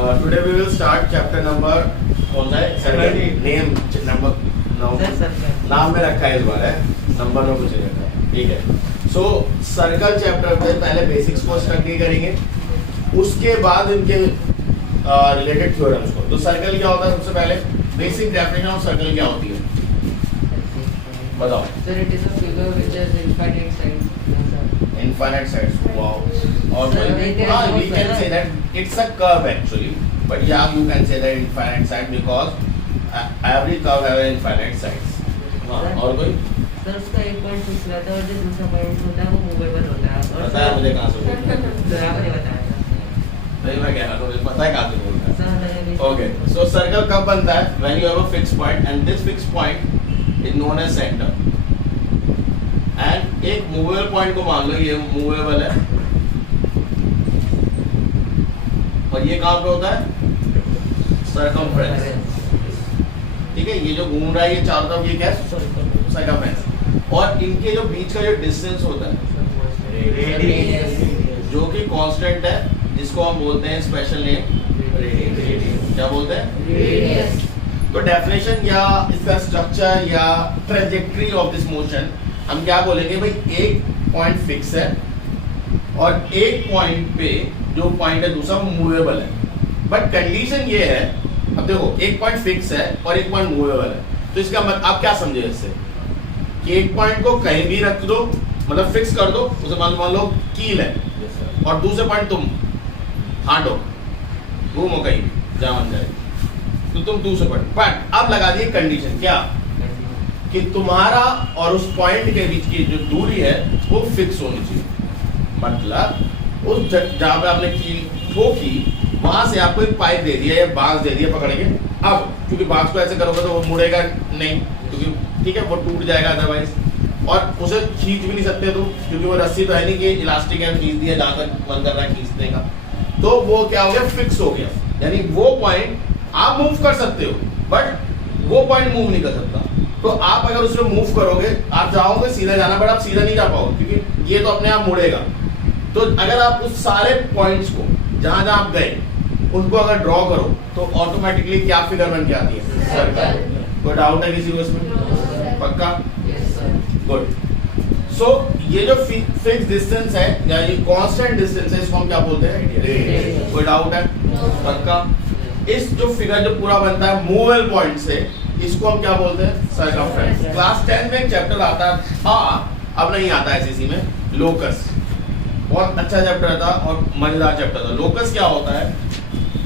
Today we will start chapter number कौन सा है? 17. Name number नाम में रखा है इस बार है, नंबर में कुछ नहीं रखा है, ठीक है। सो सर्कल चैप्टर में पहले बेसिक्स को स्टडी करेंगे, उसके बाद इनके रिलेटेड थ्योरम्स को। तो सर्कल क्या होता है, सबसे पहले बेसिक डेफिनेशन ऑफ सर्कल क्या होती है बताओ। Sir, it is a figure which has infinite sides. Infinite sides. Wow. Or Sir, we can say that it's a curve actually, but yeah, you can say that infinite side because every curve have an infinite sides. हाँ, और कोई? Sir, उसका एक point fix रहता है और जो दूसरा पॉइंट होता है वो मूवेबल होता है। और पता है मुझे कहाँ से बोल रहा है? सर आपने बताया था। नहीं मैं कह रहा था मुझे पता है कहाँ से बोल रहा है। सर मैंने भी Okay, so circle कब बनता है? When you have a fixed point and this fixed point is known as center. And एक मूवेबल पॉइंट को मान लो ये मूवेबल है और ये कहाँ पे होता है? सर्कमफ्रेंस। ठीक है, ये जो घूम रहा है ये चारों तरफ ये क्या है? सर्कमफ्रेंस। और इनके जो बीच का जो डिस्टेंस होता है रेडियस जो कि कांस्टेंट है, जिसको हम बोलते हैं स्पेशल नेम रेडियस। क्या बोलते हैं? रेडियस। तो डेफिनेशन या इसका स्ट्रक्चर या ट्रेजेक्टरी ऑफ दिस मोशन हम क्या बोलेंगे भाई, एक पॉइंट फिक्स है और एक पॉइंट पे जो पॉइंट है दूसरा मूवेबल है। बट कंडीशन ये है, अब देखो एक पॉइंट फिक्स है और एक पॉइंट मूवेबल है, तो इसका मतलब आप क्या समझे इससे कि एक पॉइंट को कहीं भी रख दो, मतलब फिक्स कर दो, उसे मान लो कील है और दूसरे पॉइंट तुम हांटो घूमो कहीं भी जहाँ मन जाए, तो तुम दूसरे पॉइंट। बट अब लगा दिए कंडीशन क्या कि तुम्हारा और उस पॉइंट के बीच की जो दूरी है वो फिक्स होनी चाहिए। मतलब उस जहाँ पे आपने कील ठोकी वहां से आपको एक पाइप दे दिया या बांस दे दिया पकड़ के। अब क्योंकि बांस को ऐसे करोगे तो वो मुड़ेगा नहीं, क्योंकि ठीक है वो टूट जाएगा अदरवाइज, और उसे खींच भी नहीं सकते तुम, क्योंकि वो रस्सी तो है नहीं कि इलास्टिक है खींच दिया जहाँ तक मन कर रहा है खींचने का। तो वो क्या हो गया, फिक्स हो गया। यानी वो पॉइंट आप मूव कर सकते हो बट वो पॉइंट मूव नहीं कर सकता। तो आप अगर उसमें मूव करोगे, आप चाहोगे सीधा जाना बट आप सीधा नहीं जा पाओगे क्योंकि ये तो अपने आप मुड़ेगा। तो अगर आप उस सारे पॉइंट्स को जहां जहां आप गए उनको अगर ड्रॉ करो तो ऑटोमेटिकली क्या फिगर बन के आती है? सर्कल। कोई डाउट है किसी को इसमें? पक्का? गुड। सो ये जो फिक्स डिस्टेंस है या ये कांस्टेंट डिस्टेंस है, इसको हम क्या बोलते हैं? रेडियस। कोई डाउट है? पक्का? इस जो फिगर जो पूरा बनता है मूवेबल पॉइंट से, इसको हम क्या बोलते हैं? सर्कमफ्रेंस। क्लास 10 में एक चैप्टर आता था, अब नहीं आता एसएससी में, लोकस। बहुत अच्छा चैप्टर था और मजेदार चैप्टर था। लोकस क्या होता है,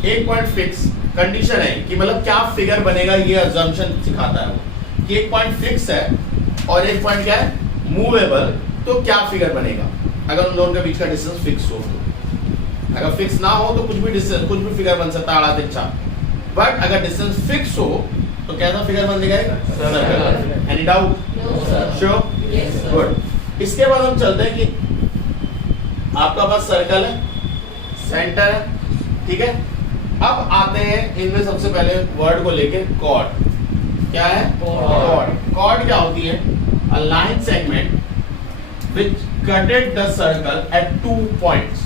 एक पॉइंट फिक्स कंडीशन है कि मतलब क्या फिगर बनेगा, ये अजम्पशन सिखाता है वो कि एक पॉइंट फिक्स है और एक पॉइंट क्या है? मूवेबल। तो क्या फिगर बनेगा अगर उन दोनों के बीच का डिस्टेंस फिक्स हो? तो अगर फिक्स ना हो तो कुछ भी डिस्टेंस, कुछ भी फिगर बन सकता है, आड़ा तिरछा। बट अगर डिस्टेंस फिक्स हो तो कैसा फिगर बन जाएगा? Circle. Any doubt? Sure? Good. इसके बाद हम चलते हैं कि आपका पास सर्कल है, सेंटर है, ठीक है। अब आते हैं इनमें सबसे पहले वर्ड को लेके कॉर्ड। क्या है? कॉर्ड। कॉर्ड क्या होती है? A line segment which कटेड the circle eight 2 points.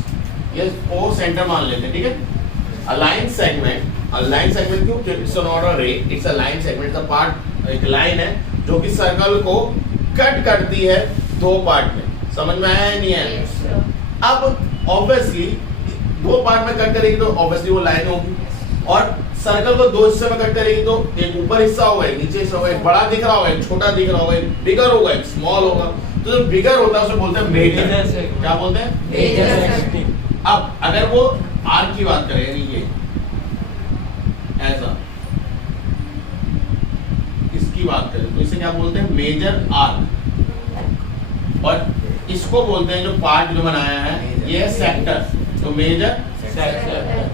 ये ओ सेंटर मान लेते हैं, ठीक है। A line segment, line segment क्यों? इट्स नॉट अ रे, it's a line segment. The part एक लाइन है जो कि सर्कल को कट करती है 2 पार्ट में। समझ में आया या नहीं आया? अब ऑब्वियसली 2 पार्ट में कट करेगी तो ऑब्वियसली वो लाइन होगी, और सर्कल को 2 हिस्से में कट करेगी तो एक ऊपर हिस्सा होगा, एक नीचे हिस्सा होगा, एक बड़ा दिख रहा होगा, एक छोटा दिख रहा होगा, एक बिगर होगा, एक स्मॉल होगा। तो जो बिगर होता है उसे बोलते हैं मेजर। क्या बोलते हैं? मेजर। अब अगर वो आर्क की बात करें, यानी ये ऐसा इसकी बात करें तो इसे क्या बोलते हैं? Major arc. और इसको बोलते हैं जो पार्ट जो बनाया है ये है सेक्टर। तो मेजर सेक्टर।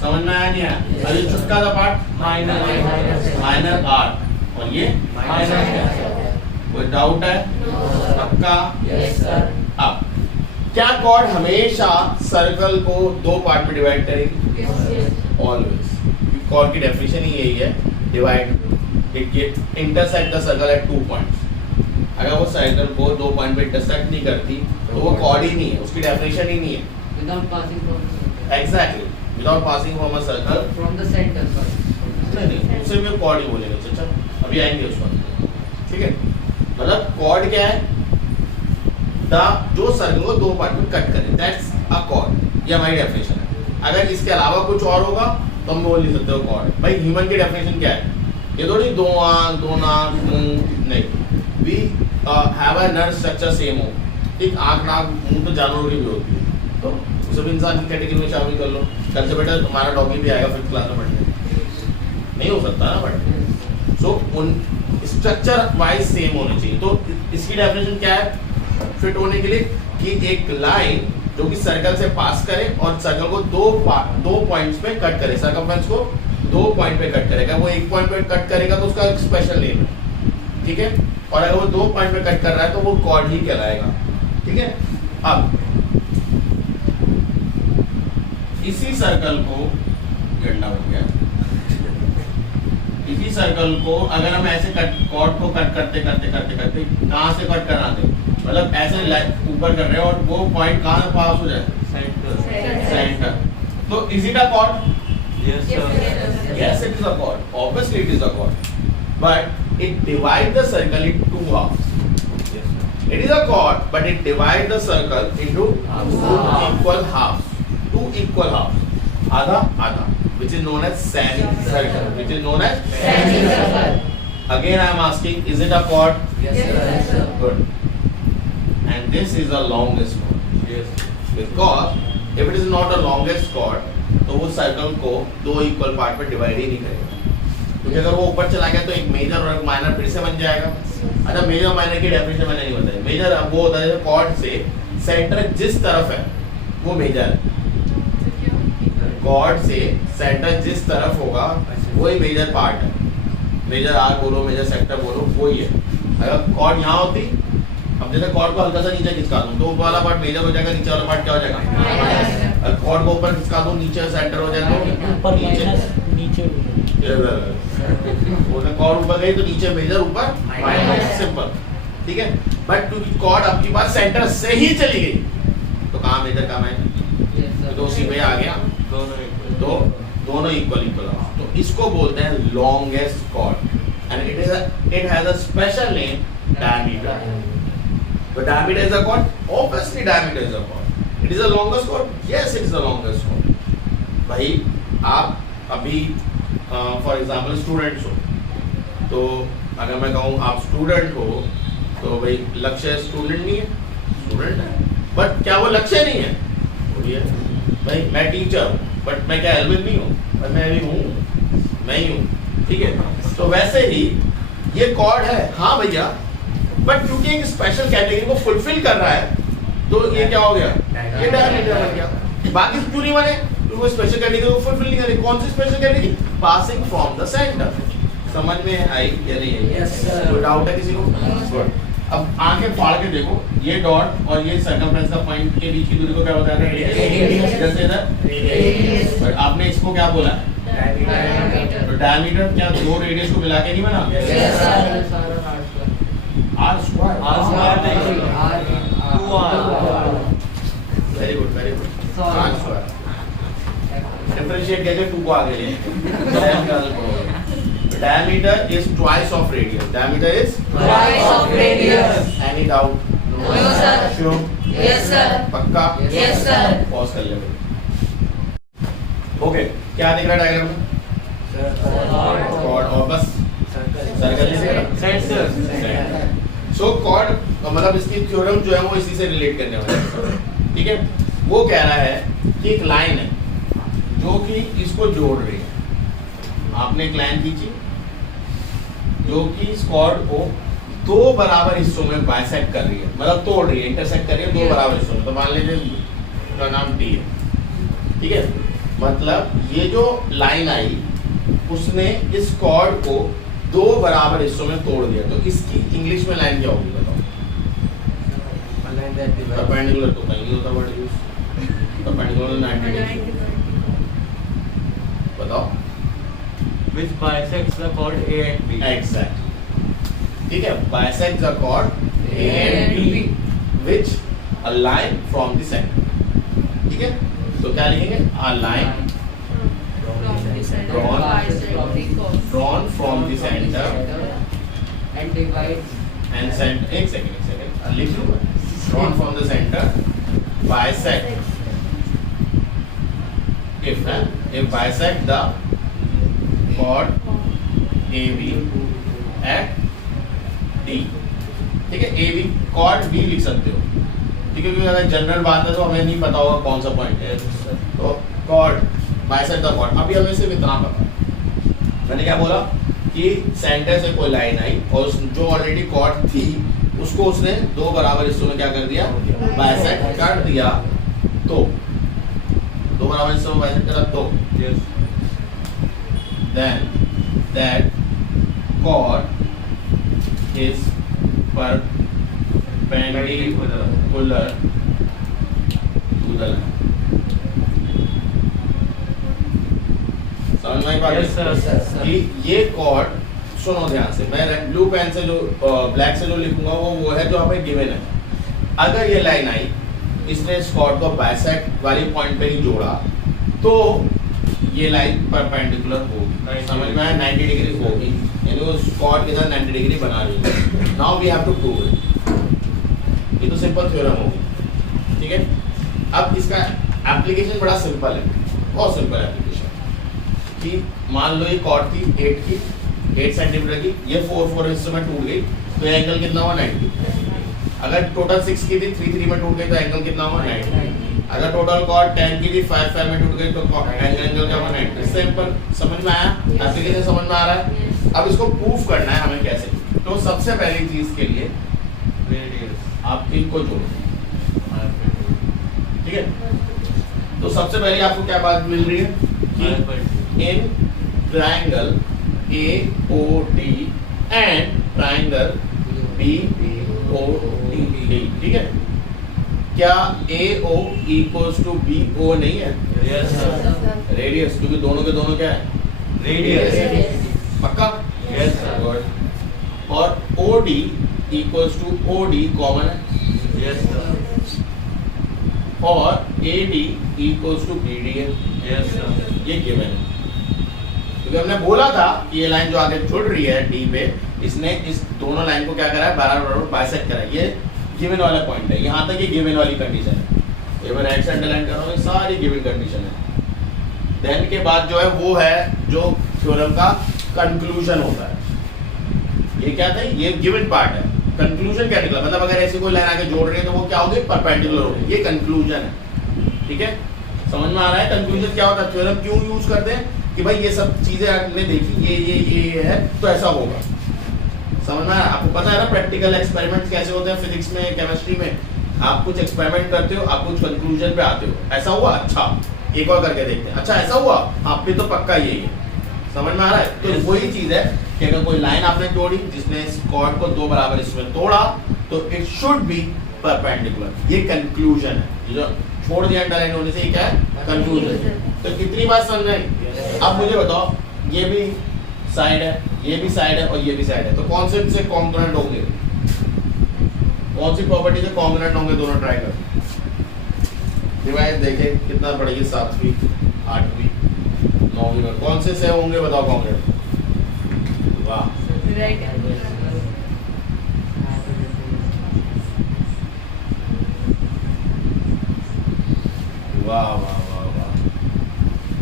समझ में आया नहीं आया? और ये छुटका सा पार्ट माइनर आर्क, और ये माइनर। कोई डाउट है? पक्का? अब क्या कॉर्ड हमेशा सर्कल को 2 पार्ट में डिवाइड करेगी? ऑलवेज। कॉर्ड की डेफिनेशन ही यही है, divide it intersect the circle eight 2 points. अगर वो सर्कल को 2 पॉइंट पे इंटरसेक्ट नहीं करती तो वो कॉर्ड ही नहीं है, उसकी डेफिनेशन ही नहीं है। Without passing from. Exactly. Without passing from a circle, from the centre पर नहीं उसे भी कॉर्ड ही बोलेंगे। अच्छा अभी आएंगे उस पर, ठीक है। मतलब कॉर्ड क्या है, जो सर्कल को दो पार्ट में कट करे, दैट्स अ कॉर्ड। ये हमारी डेफिनेशन है। अगर इसके अलावा कुछ और होगा तो हम बोल नहीं सकते हो कॉर्ड। भाई ह्यूमन की डेफिनेशन क्या है, ये थोड़ी दो आंख, दो नाक, मुंह, नहीं। We have a nerve structure same हो, ठीक। आंख नाक मुंह तो जानवरों की भी होती है, तो सब इंसान की कैटेगरी में शामिल कर लो। कल से बेटा तुम्हारा डॉगी भी आएगा 5th क्लास में पढ़ने, नहीं हो सकता ना पढ़ने। सो उन स्ट्रक्चर वाइज सेम होने चाहिए। तो इसकी डेफिनेशन क्या है फिट होने के लिए, कि एक लाइन जो कि सर्कल से पास करे और सर्कल को दो पॉइंट्स पे कट करे, सर्कमफ्रेंस को 2 पॉइंट पे कट करेगा। वो 1 पॉइंट पे कट करेगा तो उसका एक स्पेशल नेम है, ठीक है। और अगर वो 2 पॉइंट पे कट कर रहा है तो वो कॉर्ड ही कहलाएगा, ठीक है। अब इसी सर्कल को गंदा हो गया, इसी सर्कल को अगर हम ऐसे कॉर्ड को कट करते करते करते करते कहाँ से कट कराते, मतलब ऐसे ऊपर कर रहे हैं और वो पॉइंट कहाँ से पास हो जाए, सेंटर। तो is it a cord? Yes, sir. Yes, it is a chord. Obviously, it is a chord. But it divides the circle into 2 halves. Yes, sir. It is a chord, but it divides the circle into 2 equal halves. 2 equal halves. Adha, adha, which is known as semicircle. Which is known as semicircle. Again, I am asking, is it a chord? Yes, sir. Good. And this is the longest chord. Yes. Because if it is not a longest chord, तो वो circle को 2 equal part में divide ही नहीं करेगा, क्योंकि अगर वो ऊपर चला गया तो एक मेजर और एक माइनर फिर से बन जाएगा। अच्छा मेजर माइनर की डेफिनेशन मैंने नहीं बताई। मेजर वो होता है कॉर्ड से सेंटर जिस तरफ है वो मेजर है। कॉर्ड से सेंटर जिस तरफ होगा वही मेजर पार्ट है। मेजर आर्क बोलो, मेजर सेक्टर बोलो, वही है। अगर कॉर्ड यहाँ होती, अब जैसे कॉर्ड को हल्का सा नीचे खिसका दूं तो ऊपर वाला पार्ट मेजर हो जाएगा, नीचे वाला पार्ट क्या हो जाएगा, कॉर्ड को ऊपर खिसका दूं नीचे सेंटर हो जाएगा, ऊपर नीचे नीचे वो कॉर्ड ऊपर गई तो नीचे मेजर, ऊपर माइनर, सिंपल, ठीक है। बट क्योंकि कॉर्ड आपके पास सेंटर से ही चली गई तो कहाँ मेजर कहाँ माइनर, तो उसी पे आ गया, तो दोनों इक्वल इक्वल। तो इसको बोलते हैं longest chord and it has a special name diameter. The diameter is a chord. Obviously, diameter is a chord. It is the longest chord. Yes, it is the longest chord. भाई आप अभी for example students हो, तो अगर मैं कहूँ आप student हो तो भाई लक्ष्य स्टूडेंट नहीं है, स्टूडेंट है, बट क्या वो लक्ष्य नहीं है, वो भी है। भाई मैं टीचर हूँ बट मैं क्या एल्विन नहीं हूँ, पर मैं भी हूँ, मैं ही हूँ, ठीक है। तो वैसे ही ये कॉर्ड है, हाँ भैया, बट क्योंकि एक स्पेशल कैटेगरी को फुलफिल कर रहा है तो ये क्या हो गया, ये डायमीटर बन गया। बाकी क्यों नहीं बने, तो वो स्पेशल कैटेगरी को फुलफिल नहीं करे। कौन सी special category? Passing from the centre. समझ में आई या नहीं आई? Yes, sir. कोई डाउट है किसी को? गुड। अब आंखें फाड़ के देखो, ये डॉट और ये सर्कमफ्रेंस का पॉइंट के बीच की दूरी को क्या बताया था? Radius. जैसे इधर, बट आपने इसको क्या बोला? तो डायमीटर क्या 2 रेडियस को मिला के नहीं बना? Yes, sir. R square. R square नहीं, 2R। Very good, very good. Sorry. R square differentiate करके 2 को आगे ले। Diameter is twice of radius. Diameter is Twice of radius. Any doubt? No, sir. Sure? Yes, sir. पक्का? Yes, sir. Pause कर ले। Okay, क्या दिख रहा है डायग्राम में? कॉर्ड और बस सर्कल ही दिख रहा है। सो कॉर्ड मतलब इसकी थ्योरम जो है वो इसी से रिलेट करने वाला है, ठीक है। वो कह रहा है कि एक लाइन है जो कि इसको जोड़ रही है। आपने एक लाइन खींची जो कि इस कॉर्ड को 2 बराबर हिस्सों में बाइसेक्ट कर रही है, मतलब तोड़ रही है, इंटरसेक्ट कर रही है 2 बराबर हिस्सों में। तो मान लीजिए उसका नाम टी है, ठीक है। मतलब ये जो लाइन आई उसने इस कॉर्ड को 2 बराबर हिस्सों में तोड़ दिया। तो इसकी इंग्लिश में लाइन क्या होगी बताओ? परपेंडिकुलर तो कहीं नहीं होता वर्ड यूज, परपेंडिकुलर 90 डिग्री। बताओ। Which bisects the chord A and B. Exact, ठीक है। Bisect the chord A and B which a line from the center, ठीक है। तो क्या लिखेंगे? A line Drawn. drawn from the center and divides and sent एक second लिख लूँ मैं drawn from the center bisect if bisect the chord AB at D, ठीक है। AB chord B लिख सकते हो, ठीक है, क्योंकि अगर जनरल बात है तो हमें नहीं पता होगा कौन सा पॉइंट है, तो chord bisect the chord। अभी हमें सिर्फ इतना पता है, मैंने क्या बोला कि सेंटर से कोई लाइन आई और जो ऑलरेडी कॉर्ड थी उसको उसने दो बराबर हिस्सों में क्या कर दिया, बाइसेक्ट कर दिया। तो दो बराबर हिस्सों में बाइसेक्ट करा तो then that chord is perpendicular to the line. समझ में Yes, sir. कि ये कॉर्ड, सुनो ध्यान से, मैं ब्लू पेन से जो ब्लैक से जो लिखूंगा वो है जो यहाँ पे गिवन है। अगर ये लाइन आई, इसने इस कॉर्ड को बाइसेक्ट वाली पॉइंट पे ही जोड़ा तो ये लाइन परपेंडिकुलर होगी, समझ में आया, 90 डिग्री होगी, यानी उस कॉर्ड के साथ 90 डिग्री बना रही है। Now we have to prove it. ये तो सिंपल थ्योरम होगी, ठीक है। अब इसका एप्लीकेशन बड़ा सिंपल है, बहुत सिंपल एप्लीकेशन। कि मान लो ये कॉर्ड थी 8 सेंटीमीटर की, ये 4 हिस्सों में टूट गई तो एंगल कितना हुआ, 90। अगर टोटल 6 की थी 3 में टूट गई तो एंगल कितना हुआ, 90। अगर टोटल कॉर्ड 10 की थी 5 में टूट गई तो एंगल क्या हुआ, 90। सिंपल, समझ में आया, एप्लीकेशन समझ में आ रहा है। अब इसको प्रूफ करना है हमें कैसे, तो सबसे पहली चीज के लिए आप इनको जोड़ो, ठीक है। तो सबसे पहले आपको क्या बात मिल रही है कि in triangle AOD and triangle BOD, ठीक है। क्या AO equals to BO नहीं है? Yes, sir. रेडियस, क्योंकि दोनों के दोनों क्या है, Radius. पक्का? Yes, sir. Good. और OD equals to OD common है, Yes, sir. और AD equals to BD है, Yes, sir. ये गिवन है। क्योंकि हमने बोला था कि ये लाइन जो आगे जुड़ रही है डी पे, इसने इस दोनों लाइन को क्या करा है, बराबर बाइसेक्ट करा है। ये गिवन वाला पॉइंट है, यहाँ तक ये गिवन वाली कंडीशन है। ये मैं राइट साइड लाइन कर रहा हूँ, ये सारी गिवन कंडीशन है। देन के बाद जो है वो है जो थ्योरम का कंक्लूजन होता है। ये क्या था, ये गिवन पार्ट है। कंक्लूजन क्या निकला, मतलब अगर ऐसी कोई लाइन आगे जोड़ रही है तो वो क्या होगी, परपेंडिकुलर होगी। ये कंक्लूजन है, ठीक है। समझ में आ रहा है कंक्लूजन क्या होता है, थ्योरम क्यों यूज करते हैं कि भाई ये सब चीजें आपने देखी, ये है तो ऐसा होगा। समझ में आ रहा है, आपको पता है ना प्रैक्टिकल एक्सपेरिमेंट्स कैसे होते हैं फिजिक्स में, केमिस्ट्री में। आप कुछ एक्सपेरिमेंट करते हो, आप कुछ कंक्लूजन पे आते हो, ऐसा हुआ, अच्छा एक और करके देखते हैं, अच्छा ऐसा हुआ, आप पे तो पक्का यही है। समझ में आ रहा है, तो वही चीज है कि अगर कोई लाइन आपने तोड़ी जिसने इस कॉर्ड को दो बराबर इसमें तोड़ा तो इट शुड बी परपेंडिकुलर। ये कंक्लूजन है, जो छोड़ दिया अंडरलाइन होने से, ये क्या है, कंक्लूजन। तो कितनी बात समझ में आई? अब मुझे बताओ, ये भी साइड है, ये भी साइड है और ये भी साइड है, तो कौन से से कॉम्पोनेंट होंगे, कौन सी प्रॉपर्टी से कॉम्पोनेंट होंगे दोनों ट्रायंगल? डिवाइड देखें कितना पड़ेगी, 7वीं 8वीं 9वीं में कौन से होंगे, बताओ कॉम्पोनेंट। वाह, वाह वाह वाह वाह।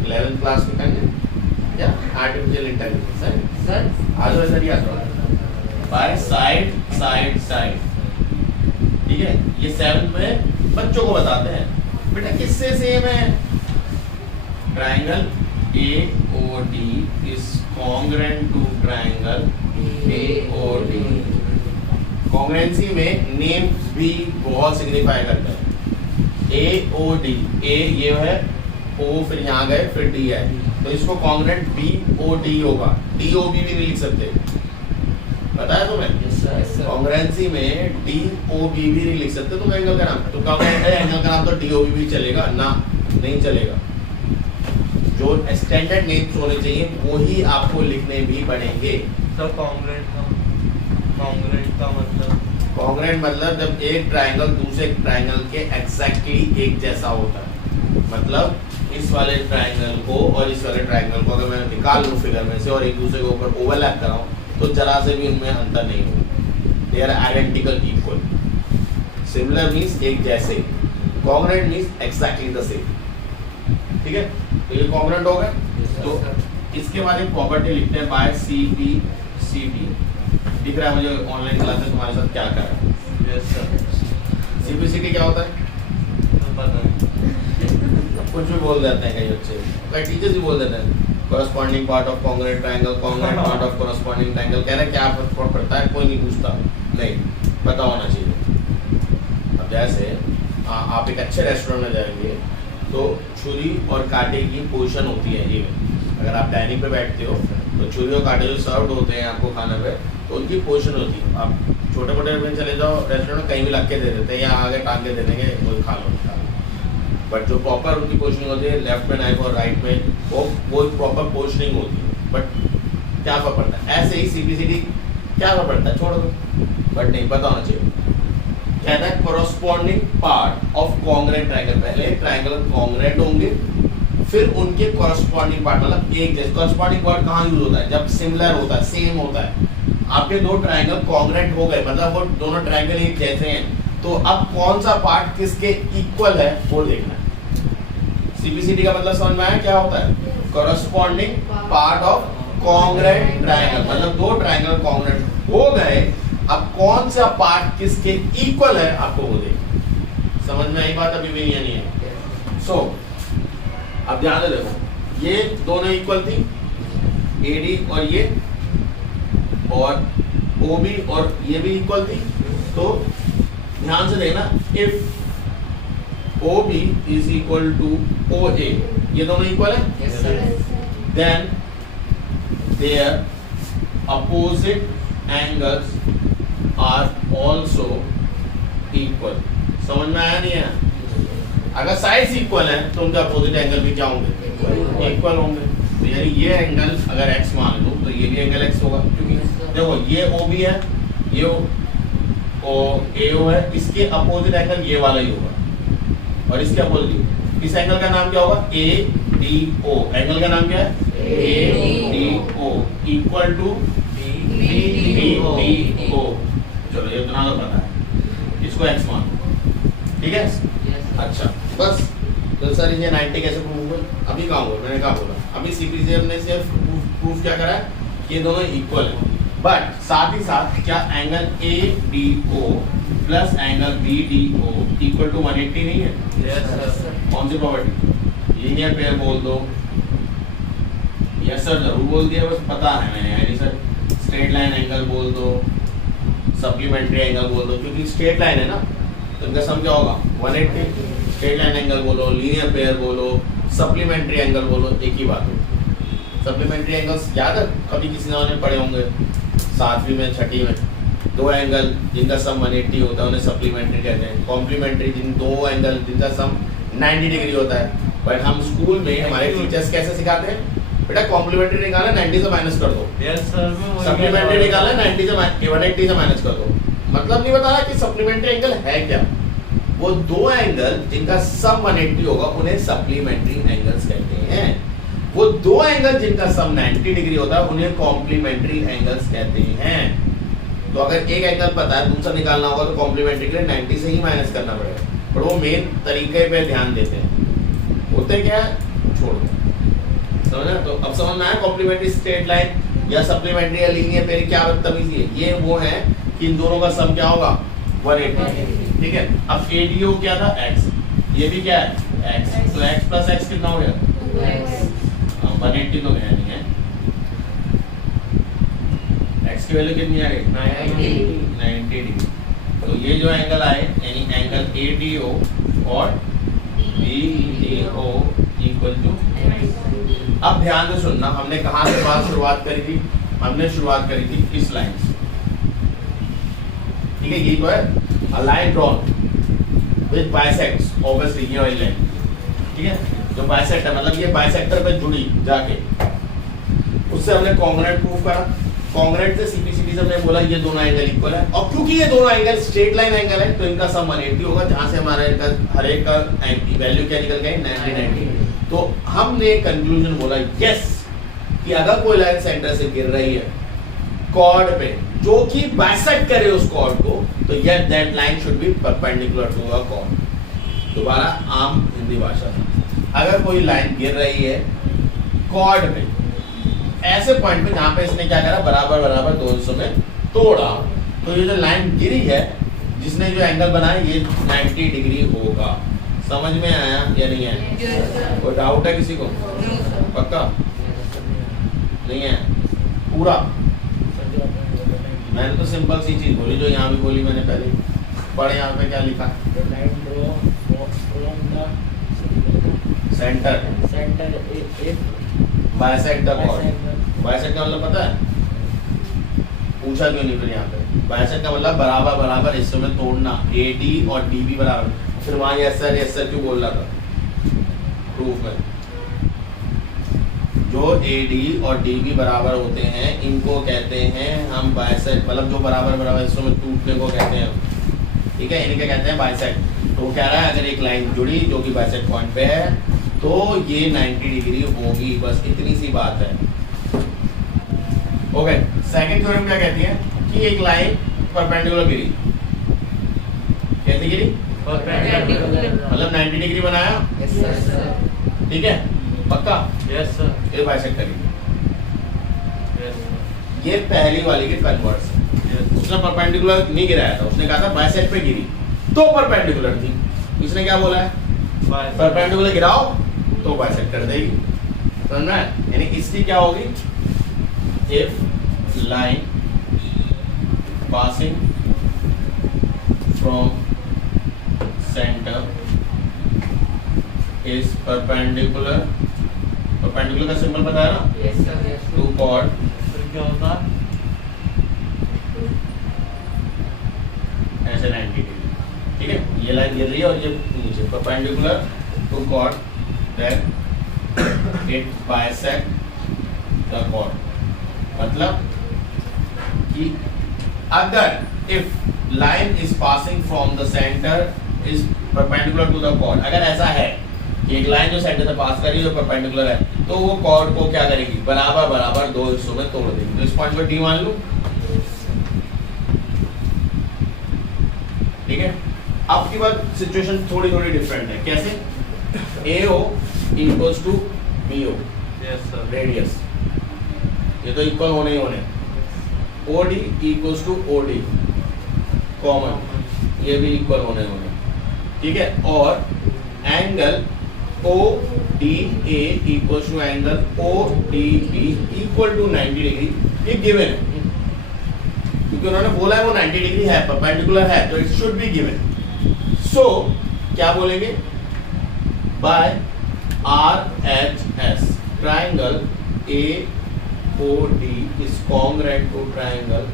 11th क्लास में करेंगे क्या, आर्टिफिशियल इंटेलिजेंस है सर। आज वैसा नहीं आता बाय साइड साइड साइड, ठीक है। ये 7th में बच्चों को बताते हैं बेटा किससे सेम है, triangle AOD is congruent to triangle AOD। Congruency में नेम भी बहुत सिग्निफाई करता है। AOD, A ये है, O फिर यहाँ गए फिर D है, तो इसको कॉन्ग्रुएंट BOD होगा। DOB भी नहीं लिख सकते, बताया तुम्हें? कॉन्ग्रुएंसी में DOB भी नहीं लिख सकते तुम एंगल का नाम, तो कॉन्ग्रुएंट एंगल का नाम तो DOB भी चलेगा ना, नहीं चलेगा। जो स्टैंडर्ड नेम्स होने चाहिए वही आपको लिखने भी पड़ेंगे। तो कॉन्ग्रुएंट का मतलब कॉन्ग्रेंट मतलब जब एक ट्रायंगल दूसरे ट्रायंगल के एग्जैक्टली एक जैसा होता है। मतलब इस वाले ट्रायंगल को और इस वाले ट्रायंगल को अगर मैं निकाल लूँ फिगर में से और एक दूसरे के ऊपर ओवरलैप कराऊँ तो जरा से भी उनमें अंतर नहीं होगा। They are identical equal. Similar means एक जैसे, congruent means exactly the same. ठीक है, तो ये कॉन्ग्रेंट हो गया। तो इसके बाद एक प्रॉपर्टी लिखते हैं बाय CPCT। दिख रहा है मुझे ऑनलाइन क्लास में तुम्हारे साथ क्या कर रहा है। Yes sir. CPCT क्या होता है? पता नहीं। कुछ भी बोल देते हैं कई बच्चे, कई टीचर्स भी बोल देते हैं corresponding part of congruent triangle, congruent part of corresponding triangle। कह रहे हैं क्या फर्क पड़ता है, कोई नहीं पूछता, नहीं पता होना चाहिए। अब जैसे आप एक अच्छे रेस्टोरेंट में जाएंगे तो छुरी और कांटे की पोजीशन होती है ये। अगर आप डाइनिंग पे बैठते हो तो छुरी और कांटे जो सर्व होते हैं आपको खाने पे तो उनकी पोजीशन होती है। आप छोटे मोटे में चले जाओ रेस्टोरेंट में कहीं भी लग के दे देते हैं या आगे टांग के दे देंगे वो खा लो। बट जो प्रॉपर उनकी पोजीशनिंग होती है लेफ्ट में नाइफ और राइट में वो प्रॉपर पोजीशनिंग होती है। बट क्या फर्क पड़ता है? ऐसे ही CPCT क्या फर्क पड़ता है, छोड़ दो, बट नहीं पता होना चाहिए। कहता है corresponding part of congruent triangle. पहले ट्रायंगल कॉन्ग्रेंट होंगे फिर उनके कोरोस्पोंडिंग पार्ट, मतलब एक जैसे। कोरोस्पोंडिंग पार्ट कहाँ यूज होता है? जब सिमिलर होता है, सेम होता है। आपके दो ट्रायंगल कॉन्ग्रेंट हो गए मतलब वो दोनों ट्रायंगल एक जैसे हैं, तो अब कौन सा पार्ट किसके इक्वल है वो देखना है। CPCT का मतलब समझ में आया क्या होता है? Corresponding part of congruent triangle, मतलब दो ट्रायंगल कॉन्ग्रेंट हो गए, अब कौन सा पार्ट किसके इक्वल है आपको वो देखना। समझ में आई बात? अभी भी नहीं है। सो अब ध्यान से देखो, ये दोनों इक्वल थी, AD और ये, और OB और ये भी इक्वल थी। तो ध्यान से देखना, if OB is equal to OA, ये दोनों इक्वल है, then their opposite angles are also equal. समझ में आया नहीं है? अगर साइड्स इक्वल है तो उनका अपोजिट एंगल भी क्या होंगे? इक्वल होंगे। तो यानी ये एंगल अगर x मान लो तो ये भी एंगल x होगा, क्योंकि देखो ये OB है, ये AO है, इसके अपोजिट एंगल ये वाला ही होगा और इसके अपोजिट। इस एंगल का नाम क्या होगा? ADO। एंगल का नाम क्या है? ADO equal to BDO। चलो ये इतना तो पता है, इसको x मान, ठीक है? अच्छा बस। तो सर ये 90 कैसे प्रूव हुआ? अभी कहाँ हुआ? मैंने कहा बोला अभी CPCT ने सिर्फ प्रूफ क्या करा है, ये दोनों इक्वल है। बट साथ ही साथ क्या angle ADO plus angle BDO equal to 180 नहीं है? Yes sir. कौन सी प्रॉपर्टी? लीनियर पेयर बोल दो। यस सर जरूर बोल दिया, बस पता है मैंने यानी सर। स्ट्रेट लाइन एंगल बोल दो, सप्लीमेंट्री एंगल बोल दो, क्योंकि स्ट्रेट लाइन है ना तो इनका सम क्या होगा? 180। स्ट्रेट लाइन एंगल बोलो, लीनियर पेयर बोलो, सप्लीमेंट्री एंगल बोलो, एक ही बात हो। सप्लीमेंट्री एंगल्स याद है कभी किसी ने पढ़े होंगे 7वीं में 6ठी में। दो एंगल जिनका सम 180 होता है उन्हें सप्लीमेंट्री कहते हैं। कॉम्प्लीमेंट्री जिन दो एंगल जिनका सम 90 डिग्री होता है। बट हम स्कूल में हमारे टीचर्स कैसे सिखाते हैं? बेटा कॉम्प्लीमेंट्री निकाला 90 से माइनस कर दो, यस सर। सप्लीमेंट्री निकाला 90 से 180 से माइनस कर दो। मतलब नहीं बता रहा कि सप्लीमेंट्री एंगल है क्या। वो दो एंगल जिनका सम 180 होगा उन्हें सप्लीमेंट्री एंगल्स कहते हैं। वो दो एंगल जिनका सम 90 डिग्री होता है उन्हें कॉम्प्लीमेंट्री एंगल्स कहते हैं। तो अगर एक एंगल पता है दूसरा निकालना होगा तो कॉम्प्लीमेंट्री के लिए 90 से ही माइनस करना पड़ेगा। पर वो मेन तरीके पे ध्यान देते हैं। होते क्या है छोड़ दो, समझना? तो अब समझ में आया कॉम्प्लीमेंट्री स्ट्रेट लाइन या सप्लीमेंट्री या लीनियर पेयर क्या तमीज है? ये वो है कि इन दोनों का सम क्या होगा? 180। ठीक है। अब ADO क्या था? x, ये भी क्या है? x। तो x प्लस x कितना हो गया? 180 तो गया नहीं है। x की वैल्यू कितनी आ गई? 90 डिग्री। तो ये जो एंगल आए यानी एंगल ADO और BDO इक्वल टू। अब ध्यान से सुनना, हमने कहाँ से बात शुरुआत करी थी? हमने शुरुआत करी थी इस लाइन से, ठीक है? ये तो है a line drawn with bisects obviously ये वाली लाइन, ठीक है? जो बाइसेक्टर मतलब ये बाइसेक्टर पे जुड़ी जाके, उससे हमने कॉन्ग्रेंट प्रूफ करा। कॉन्ग्रेंट से सीपीसीटी से हमने बोला ये दोनों एंगल इक्वल है, और क्योंकि ये दोनों एंगल स्ट्रेट लाइन एंगल है तो इनका सम 180 होगा, जहां से हमारा इनका हर एक का वैल्यू क्या निकल गई 90। तो हमने कंक्लूजन बोला यस कि अगर कोई लाइन सेंटर से गिर रही है कॉर्ड पे जो कि बाइसेक्ट करे उस कॉर्ड को, तो yes that line should be perpendicular to a chord. दोबारा आम हिंदी भाषा में, अगर कोई लाइन गिर रही है कॉर्ड पे ऐसे पॉइंट पे जहां पे इसने क्या करा बराबर बराबर दो हिस्सों में तोड़ा, तो ये जो लाइन गिरी है जिसने जो एंगल बनाया ये 90 डिग्री होगा। समझ में आया या नहीं आया? कोई डाउट है किसी को? पक्का नहीं है पूरा? मैंने तो सिंपल सी चीज बोली जो यहाँ भी बोली मैंने पहले। पढ़े यहाँ पे क्या लिखा? Centre bisect the chord. Bisect का मतलब पता है? पूछा क्यों नहीं फिर यहाँ पे? बाइसेक्ट का मतलब बराबर बराबर हिस्सों में तोड़ना, AD और DB बराबर। फिर वहाँ यस सर क्यों बोल रहा था प्रूफ में? जो AD और DB बराबर होते हैं इनको कहते हैं हम बाइसेक्ट, मतलब जो बराबर बराबर हिस्सों में टूटने को कहते हैं, ठीक है? इन्हें क्या कहते हैं? बाइसेक्ट। तो कह रहा है अगर एक लाइन जुड़ी जो कि बाइसेक्ट पॉइंट पे है तो ये 90 डिग्री होगी, बस इतनी सी बात है। ओके, सेकंड थ्योरम क्या कहती है कि एक लाइन परपेंडिकुलर गिरी, कैसे गिरी? मतलब 90 डिग्री बनाया, ठीक है? पक्का? Yes sir. ये बाइसेक्ट करेगी। ये पहली वाली की कन्वर्स है। उसने परपेंडिकुलर नहीं गिराया था, उसने कहा था बाइसेक्ट पे गिरी तो परपेंडिकुलर थी। इसने क्या बोला है? परपेंडिकुलर गिराओ तो बाइसेक्ट कर देगी। समझ में आया? यानी इसकी क्या होगी? If line passing from centre is perpendicular, perpendicular का सिंबल पता है ना? टू कॉर्ड, क्या होता? ऐसे 90 डिग्री, ठीक है? ये लाइन गिर रही है और ये नीचे, perpendicular to chord, then it bisect the chord. मतलब कि अगर if line is passing from the centre is perpendicular to the chord, अगर ऐसा है कि एक लाइन जो सेंटर से पास कर रही है जो परपेंडिकुलर है, तो वो कॉर्ड को क्या करेगी? बराबर बराबर दो हिस्सों में तोड़ देगी। तो इस पॉइंट पर D मान लूं, ठीक है? अब की बात सिचुएशन थोड़ी थोड़ी डिफरेंट है। कैसे? AO equals to BO, yes sir. Radius, ये तो इक्वल होने ही होने। OD equals to OD, common, ये भी इक्वल होने होने, ठीक है? और angle ODA equals to angle ODB equal to 90 degree, ये गिवन है क्योंकि उन्होंने बोला है वो 90 डिग्री है, परपेंडिकुलर है, तो it should be given. So क्या बोलेंगे? By RHS triangle AOD is congruent to triangle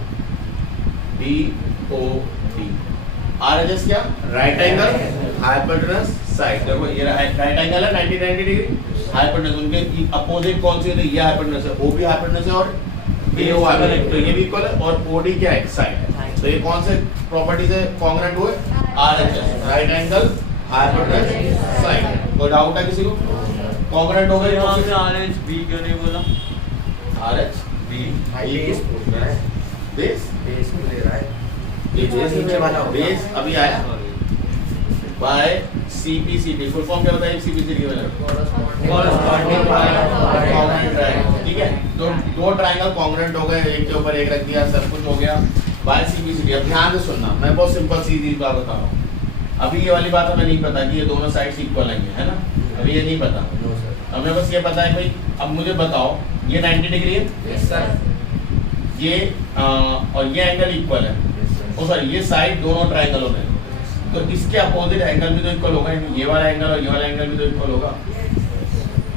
DOD। RHS क्या? Right angle hypotenuse side. देखो ये राइट एंगल है 90 डिग्री, हाइपोटेनस उनके अपोजिट कौन सी होती है? ये हाइपोटेनस है, OB हाइपोटेनस है और AO हाइपोटेनस, तो ये भी इक्वल है। और OD क्या है? साइड है। तो ये कौन से प्रॉपर्टी से कॉन्ग्रुएंट हुए? RHS, right angle hypotenuse side. कोई डाउट है किसी को? कॉन्ग्रुएंट हो गए यहाँ कौन पे से? RHB क्यों नहीं बोला? RHB बेस पूछ रहा है, बेस, बेस क्यों ले रहा है? ये बेस नीचे वाला होगा। बेस अभी आया बाय CPCT। फुल फॉर्म क्या बताइए CPCT की वजह? Corresponding कॉन्ग्रुएंट ट्रायंगल, ठीक है? तो दो ट्रायंगल कॉन्ग्रुएंट हो गए, एक के ऊपर एक रख दिया, सब कुछ हो गया बाय CPCT। अब ध्यान से सुनना, मैं बहुत सिंपल सीधी बात बता रहा हूँ। अभी ये वाली बात हमें नहीं पता कि ये दोनों साइड्स इक्वल आएंगे, है ना? अभी ये नहीं पता, नो सर। हमें बस ये पता है भाई। अब मुझे बताओ ये 90 डिग्री है, यस सर। ये और ये एंगल इक्वल है, ओ सॉरी ये साइड दोनों ट्रायंगलों में, तो इसके अपोजिट एंगल भी तो इक्वल होगा, ये वाला एंगल और ये वाला एंगल भी तो इक्वल होगा।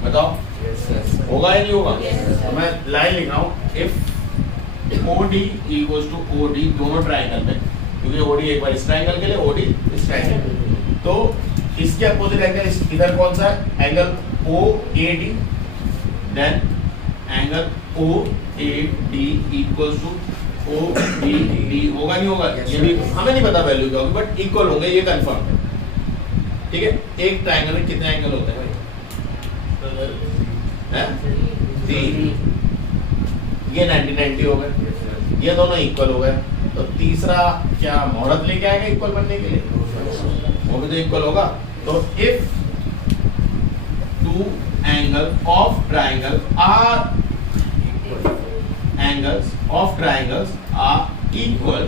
बताओ होगा या नहीं होगा? तो मैं लाइन लिख रहा हूँ, if OD equals to OD दोनों ट्रायंगल में, क्योंकि OD एक बार इस ट्रायंगल के लिए, OD इस ट्रायंगल, तो इसके अपोजिट एंगल इधर कौन सा है? Angle OAD, then angle OAD equals to OBD होगा नहीं होगा? Yes, ये भी sir. हमें नहीं पता वैल्यू क्या होगी, बट इक्वल होंगे, ये कंफर्म है। ठीक है, एक ट्रायंगल में कितने एंगल होते हैं भाई? हैं? 3। ये 90-90 हो गए, ये दोनों इक्वल हो गए, तो तीसरा क्या मुहूर्त लेके आएगा इक्वल बनने के लिए? वो भी तो इक्वल होगा। तो if two angle of triangle are angles of triangles are equal,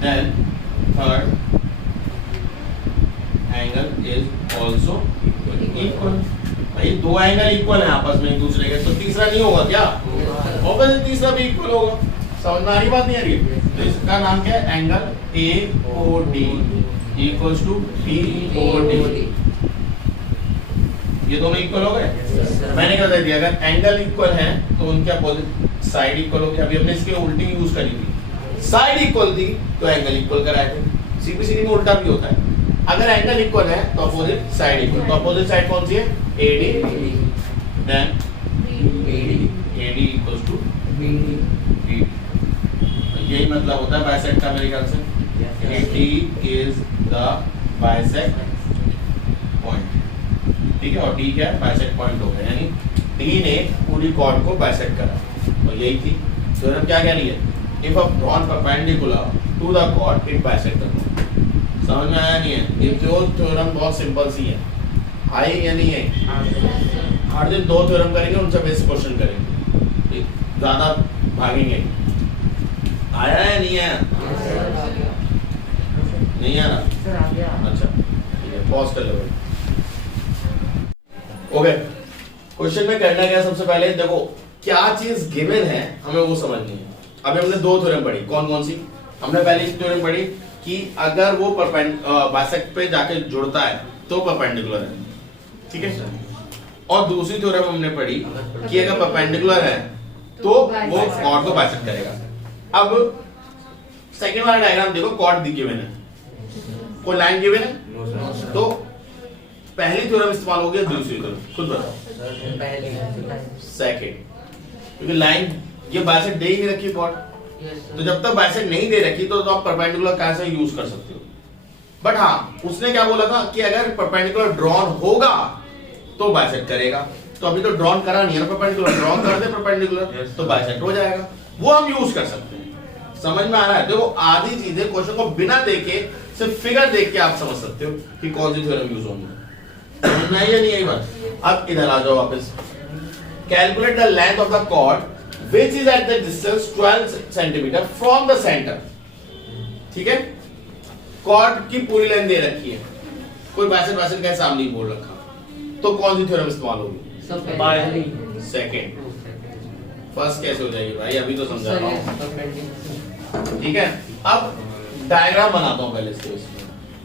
then third angle is also equal। भाई दो एंगल इक्वल हैं आपस में एक दूसरे के, तो तीसरा नहीं होगा क्या? होगा, तीसरा भी इक्वल होगा। समझ में आ रही बात नहीं आ रही? तो इसका नाम क्या है? Angle AOD equals to BOD। ये दोनों इक्वल हो गए। मैंने क्या बता दिया, अगर एंगल इक्वल है तो उनके अपोजिट साइड इक्वल हो गया। अभी हमने इसके उल्टी यूज करी थी, साइड इक्वल थी तो एंगल इक्वल कराए थे। सीपीसीडी में उल्टा भी होता है, अगर एंगल इक्वल है तो अपोजिट साइड इक्वल। तो अपोजिट साइड कौन सी है? AD, then AD equals to BD। यही मतलब होता है बाइसेक्ट का मेरे ख्याल से। AD is the bisect point. ठीक है, और D क्या है? बाइसेक्ट पॉइंट हो गया, यानी D ने पूरी कॉर्ड को बाइसेक्ट करा। और यही थी थ्योरम। क्या कह रही है? If a drawn perpendicular to the chord it bisect the chord. समझ में आया नहीं है? ये थ्योरम बहुत सिंपल सी है। आई या नहीं है? हर दिन 2 थ्योरम करेंगे, उनसे बेसिक क्वेश्चन करेंगे, ज्यादा भागेंगे। आया है नहीं आया? नहीं आ रहा? सर आ गया। अच्छा ठीक है, पॉज कर लो। ओके, क्वेश्चन में करना क्या? सबसे पहले देखो क्या चीज गिवन है, हमें वो समझनी है। अभी हमने 2 थ्योरम पढ़ी, कौन कौन सी? हमने पहली थ्योरम पढ़ी कि अगर वो बाइसेक्ट पे जाके जुड़ता है तो परपेंडिकुलर है। ठीक है, और दूसरी थ्योरम हमने पढ़ी कि अगर परपेंडिकुलर है तो वो कॉर्ड को बाइसेक्ट करेगा। अब सेकंड वाला डायग्राम देखो, कॉर्ड गिवन है, कोई लाइन गिवन है, तो पहली थ्योरम इस्तेमाल हो गया, दूसरी थ्योरम खुद बताओ। सेकंड, क्योंकि लाइन ये बाइसेक्ट दे ही नहीं रखी कॉर्ड, तो जब तक बाइसेक्ट नहीं दे रखी तो आप परपेंडिकुलर कैसे यूज कर सकते हो। बट हाँ, उसने क्या बोला था कि अगर परपेंडिकुलर ड्रॉन होगा तो बाइसेक्ट करेगा। तो अभी तो ड्रॉन करा नहीं है ना परपेंडिकुलर, ड्रॉन कर दे परपेंडिकुलर तो बाइसेक्ट हो जाएगा। वो हम यूज कर सकते हैं। समझ में आ रहा है? देखो आधी चीजें क्वेश्चन को बिना देखे सिर्फ फिगर देख के आप समझ सकते हो कि कौन सी थ्योरम यूज होंगी। समझ में आई या नहीं आई बात? अब इधर आ जाओ वापस। Calculate the length of the chord which is at the distance 12 centimetre from the centre. ठीक है, कॉर्ड की पूरी लेंथ दे रखी है, कोई बाइसेक्ट का हिसाब नहीं बोल रखा, तो कौन सी थ्योरम इस्तेमाल होगी? सेकंड। फर्स्ट कैसे हो जाएगी भाई? अभी तो समझा रहा हूं। ठीक है, अब डायग्राम बनाता हूं पहले इसके। उसमें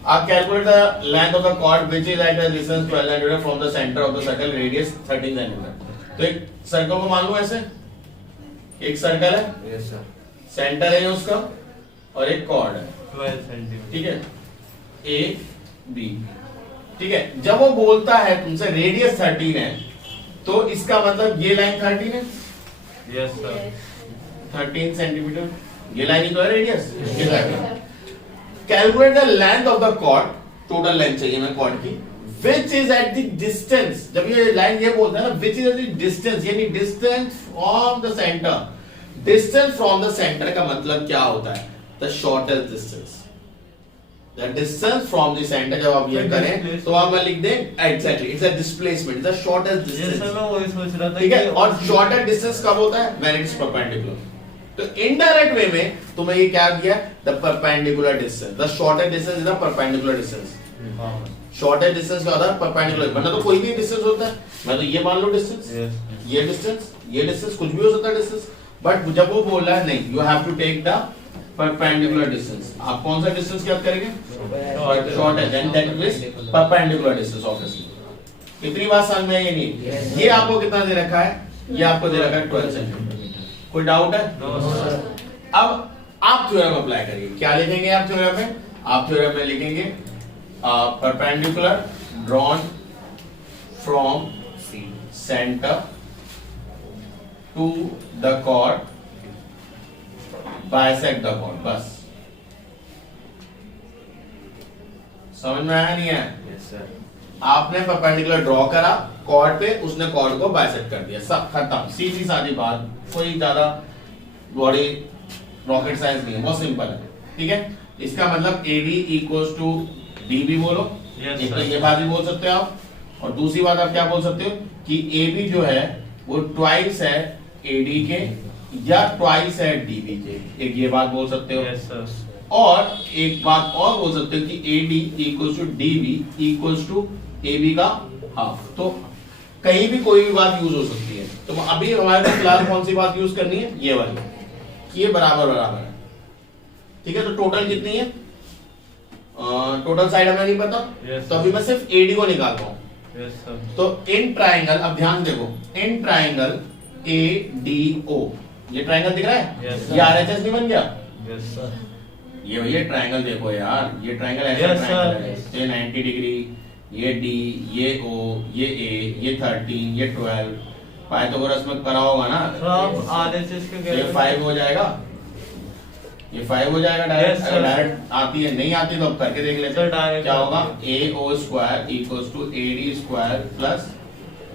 आप calculate the length of the chord which is at the distance 12 centimetre from the centre of the circle, radius 13 centimetre. तो एक सर्कल को मान लो ऐसे, एक सर्कल है, यस सर, सेंटर है उसका, और एक कॉर्ड है 12 सेंटीमीटर। ठीक है, ए बी। ठीक है, जब वो बोलता है तुमसे रेडियस 13 है तो इसका मतलब ये लाइन 13 है। Yes sir. 13 सेंटीमीटर ये लाइन ही तो है radius. Calculate the length of the chord, total length चाहिए मैं कॉर्ड की, which is at the distance। जब ये लाइन ये बोलता है ना which is at the distance, यानी distance from the center। distance from the center का मतलब क्या होता है? the shortest distance। the distance from the center जब आप ये करें तो आप लिख दें exactly it's a displacement, it's the shortest ये सर distance। मैं वही सोच रहा था। ठीक है, और shortest distance कब होता है? when it is perpendicular। तो इनडायरेक्ट वे में तुम्हें ये क्या दिया? The perpendicular distance. The shortest distance is the perpendicular distance. Shortest distance क्या होता है? परपेंडिकुलर। वरना तो कोई भी डिस्टेंस होता है, मैं तो ये मान लो डिस्टेंस, ये डिस्टेंस कुछ भी हो सकता है डिस्टेंस। बट जब वो बोल रहा है नहीं, you have to take the perpendicular distance. आप कौन सा डिस्टेंस याद करेंगे? Shortest, and that is perpendicular distance obviously. इतनी बात समझ में आई नहीं? ये आपको कितना दे रखा है? ये आपको दे रखा है 12 सेंटीमीटर। कोई डाउट है? अब आप थ्योरम अप्लाई करिए। क्या लिखेंगे आप थ्योरम में? आप थ्योरम में लिखेंगे perpendicular drawn from centre to the chord bisect the chord. बस समझ में आया नहीं है? Yes, sir. आपने परपेंडिकुलर ड्रॉ करा कॉर्ड पे, उसने कॉर्ड को बाइसेक्ट कर दिया, सब खत्म, सीधी सादी बात, कोई ज्यादा बॉडी रॉकेट साइंस नहीं है, बहुत सिंपल है। ठीक है, इसका मतलब AD इक्वल्स टू DB बोलो। Yes, एक तो sir. ये बात भी बोल सकते हो आप, और दूसरी बात आप क्या बोल सकते हो कि AB जो है वो ट्वाइस है AD के या ट्वाइस है DB के, एक ये बात बोल सकते हो। Yes, sir. और एक बात और बोल सकते हो कि AD equals to DB equals to AB का हाफ। तो कहीं भी कोई भी बात यूज हो सकती है। तो अभी हमारे पास फिलहाल कौन सी बात यूज करनी है, ये वाली, कि ये बराबर बराबर है। ठीक है, तो टोटल कितनी है, टोटल साइड हमें नहीं पता, Yes, तो अभी मैं सिर्फ AD को निकाल रहा हूं। Yes, sir. तो इन ट्राइंगल, अब ध्यान देखो, इन ट्राइंगल ADO, ये ट्राइंगल दिख रहा है, Yes, ये RHS नहीं बन गया? Yes, sir. ये भैया ट्राइंगल देखो यार, ये ट्राइंगल ऐसा Yes, ट्राइंगल sir. है, ये 90 डिग्री, ये D, ये O, ये A, ये 13, ये 12, पाइथागोरस में करा होगा ना, तो आप RHS के ये 5 हो जाएगा, ये 5 हो जाएगा डायरेक्ट। Yes, sir. अगर डायरेक्ट आती है, नहीं आती तो अब करके देख लेते Sir, हैं direct क्या होगा। आती AO square equals to AD square plus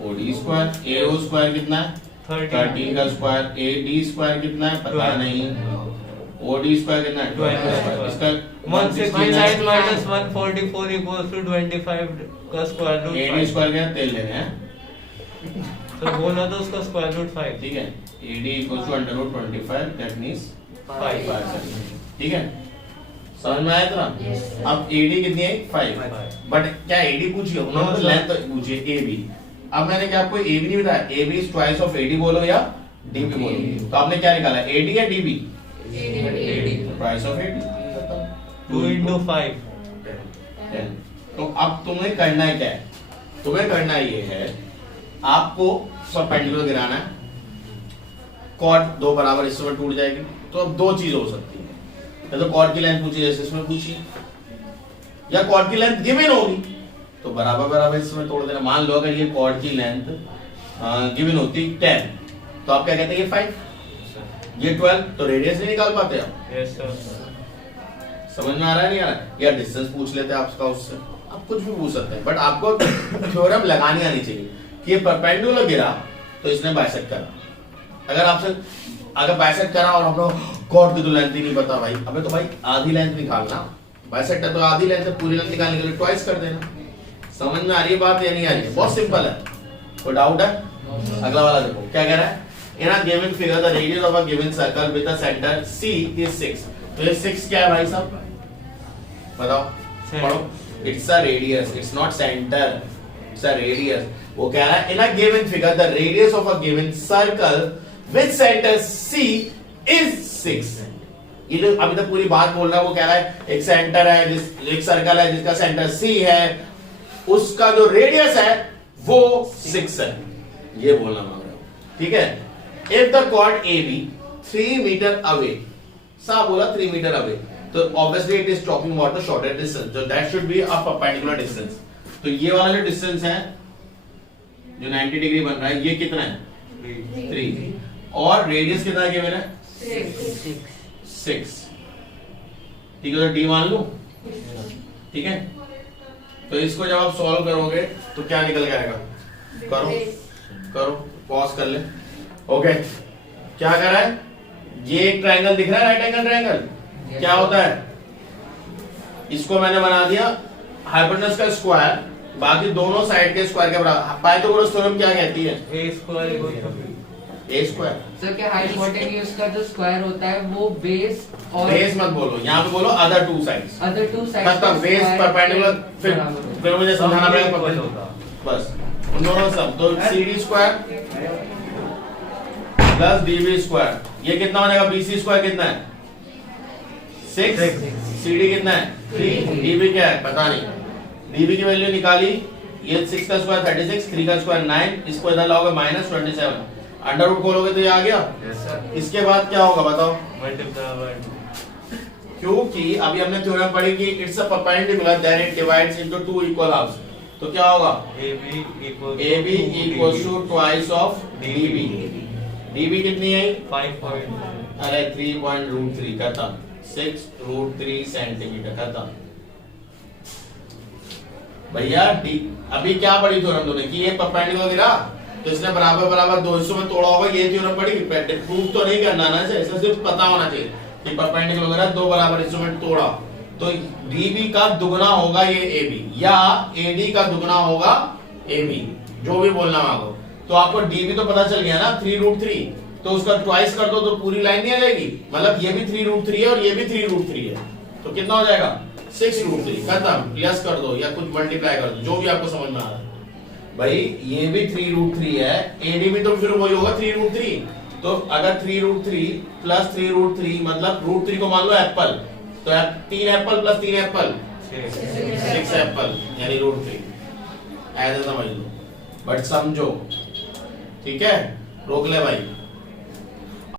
OD square. AO square कितना है, 13 का स्क्वायर। AD स्क्वायर कितना है, पता 12. नहीं। OD स्क्वायर कितना है, 12 का स्क्वायर। इसका 169 minus 144 equals to 25 का स्क्वायर रूट AD 5। स्क्वायर क्या है, तेल लेने हैं। तो बोला तो उसका स्क्वायर रूट 5। ठीक है, AD equals to under root 25, that means 5। ठीक है, समझ में आया इतना? Yes, sir. अब AD कितनी है, 5। बट क्या AD पूछी हो, उन्होंने तो No, sir. लेंथ पूछी है AB। अब मैंने क्या आपको AB नहीं बताया, AB is twice of AD बोलो या DB बोलो, तो आपने क्या निकाला, AD या DB? Twice of AD। 2 into 5। 10। तो अब तुम्हें करना है क्या है, तुम्हें करना ये है, आपको परपेंडिकुलर गिराना है, कॉर्ड दो बराबर हिस्सों में टूट जाएगी। तो अब दो चीज हो सकती है, या तो कॉर्ड की लेंथ पूछी जैसे इसमें पूछी, या कॉर्ड की लेंथ गिवन होगी तो बराबर बराबर हिस्सों में तोड़ देना। मान लो अगर ये कॉर्ड की लेंथ गिवन होती 10, तो आप क्या कहते हैं, ये 5, ये 12, तो रेडियस नहीं निकाल पाते आप। Yes sir. समझ में आ रहा है नहीं आ रहा है? या डिस्टेंस पूछ लेते हैं आपका, उससे आप कुछ भी पूछ सकते हैं, बट आपको थ्योरम लगानी आनी चाहिए कि ये परपेंडिकुलर गिरा तो इसने बाइसेक्ट करा। अगर आपसे अगर बाइसेक्ट करा और हम लोग कॉर्ड की तो लेंथ ही नहीं पता भाई, अबे तो भाई आधी लेंथ निकालना, बाइसेक्ट है तो आधी लेंथ है, पूरी लेंथ निकालने के लिए ट्वाइस कर देना। समझ में आ रही है बात या नहीं आ रही है? बहुत सिंपल है, कोई डाउट है? अगला वाला देखो क्या कह रहा है, in a given figure the radius of a given circle with the centre C is 6। तो ये 6 क्या है भाई साहब, बताओ पढ़ो। It's a radius, it's not centre, it's a radius. वो कह रहा है in a given figure the radius of a given circle with centre C is 6। ये जो अभी तक पूरी बात बोल रहा है वो कह रहा है एक सेंटर है, एक सर्कल है जिसका सेंटर C है, उसका जो रेडियस है वो 6 है, ये बोलना मांग रहे हो। ठीक है, if the chord AB 3 metre away, सा बोला 3 मीटर अवे, तो obviously it is talking about the shorter distance, so that should be a perpendicular distance। तो ये वाला जो डिस्टेंस है जो 90 डिग्री बन रहा है, ये कितना है 3, और रेडियस कितना गिवन है 6। ठीक है, तो D मान लो। ठीक है, तो इसको जब आप सॉल्व करोगे तो क्या निकल के आएगा, करो करो पॉज कर ले। ओके, क्या कर रहा है, ये एक ट्रायंगल दिख रहा है, राइट एंगल ट्रायंगल, क्या होता है, इसको मैंने बना दिया हाइपोटेनस का स्क्वायर, बाकी दोनों साइड के स्क्वायर के बराबर। पाइथागोरस थ्योरम क्या कहती है, a square a square. Sir क्या हाइपोटेन्यूज का जो स्क्वायर होता है वो बेस और बेस मत बोलो, यहाँ पे बोलो other two sides. Other two तब साइड्स तक बेस परपेंडिकुलर, फिर मुझे समझाना पड़ेगा बस उन दोनों सब। तो CD square plus DB square, ये कितना हो जाएगा, BC स्क्वायर कितना है 6, CD कितना है 3, DB क्या है पता नहीं, DB की वैल्यू निकाली, ये 6 का स्क्वायर 36, 3 का स्क्वायर 9, इसको इधर लाओगे -27, अंडर रूट खोलोगे तो ये आ गया। Yes sir. इसके बाद क्या होगा बताओ, मल्टीप्लाई बाय क्योंकि अभी हमने थ्योरम पढ़ी कि it's a perpendicular then it divides into two equal halves, तो क्या होगा AB AB equals to twice of DB। DB कितनी आई? 5.9. अरे 3.√3 खत्म, 6√3 सेंटीमीटर खत्म। भैया डी अभी क्या पढ़ी थ्योरम तूने कि ये परपेंडिकुलर गिरा तो इसने बराबर बराबर दो हिस्सों में तोड़ा होगा, ये थ्योरम पढ़ी? प्रूफ तो नहीं करना ना, इसे सिर्फ पता होना चाहिए कि परपेंडिकुलर गिरा दो बराबर हिस्सों में तोड़ा तो डीबी का दुगना होगा ये एबी या एडी का दुगना होगा एबी, जो भी बोलना मांगो। तो आपको डीबी तो पता चल गया ना 3√3, तो उसका ट्वाइस कर दो तो पूरी लाइन नहीं आ जाएगी, मतलब ये भी 3√3 है और ये भी 3√3 है, तो कितना हो जाएगा 6√3 खत्म। प्लस कर दो या कुछ मल्टीप्लाई कर दो, जो भी आपको समझ में आ रहा है। भाई ये भी 3√3 है, एडी भी तो फिर वही होगा 3√3, तो अगर 3√3 प्लस 3√3 मतलब √3 को मान लो एप्पल, तो 3 एप्पल प्लस 3 एप्पल 6 एप्पल यानी √3, ऐसे समझ लो बट समझो, ठीक है? रोक ले भाई।